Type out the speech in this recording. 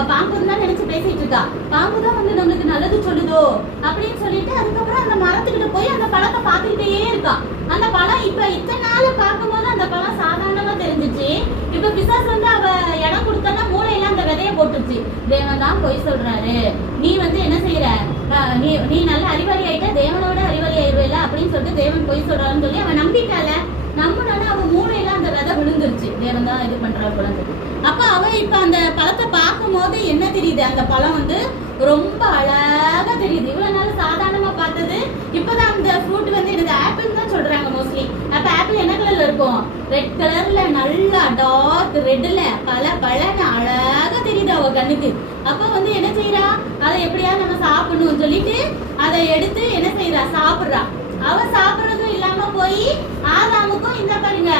அவ பாம்பு தான் நினைச்சு பேசிட்டு இருக்கா. பாம்பு தான் வந்து நம்மளுக்கு நல்லது சொல்லுதோ அப்படின்னு சொல்லிட்டு அதுக்கப்புறம் அந்த மரத்துக்கிட்ட போய் அந்த பழத்தை பார்த்துக்கிட்டே இருக்கா. அந்த பழம் இப்ப இத்தனை நாள் பார்க்கும்போது அந்த பழம் சாதாரணமா தெரிஞ்சிச்சு. இப்ப பிசாசு வந்து அவ இடம் கொடுத்தா மூளையெல்லாம் அந்த விதைய போட்டுருச்சு. தேவன் தான் பொய் சொல்றாரு, நீ வந்து என்ன செய்யற, நீ நல்ல அறிவாளி ஆயிட்ட, தேவனோட அறிவாளி ஆயிடுவேல அப்படின்னு சொல்லிட்டு தேவன் பொய் சொல்றாருன்னு சொல்லி அவன் நம்பிட்டால. நம்பினால அவன் மூளையில அந்த விதை விழுந்துருச்சு. தேவன் தான் இது பண்றாரு குழந்தை. அப்ப அவ இப்ப அந்த பழத்தை பார்க்கும் போது என்ன தெரியுது, அந்த பழம் வந்து ரொம்ப அழகா தெரியுது. இவ்வளவு நாள் சாதாரணமா பார்த்தது, இப்பதான் அந்த ஃப்ரூட் வந்து எனக்கு ஆப்பிள் தான் சொல்றாங்க மோஸ்ட்லி. அப்ப ஆப்பிள் என்ன கலர்ல இருக்கும், ரெட் கலர்ல, நல்லா டார்க் ரெட்ல பழன்னு அழகா தெரியுது அவ கண்ணுக்கு. அப்ப வந்து என்ன செய்யறா, அதை எப்படியா நம்ம சாப்பிடணும்னு சொல்லிட்டு அதை எடுத்து என்ன செய்யறா, சாப்பிடுறா. அவ சாப்பிடுறதும் இல்லாம போய் ஆதாமுக்கும் இந்த பாருங்க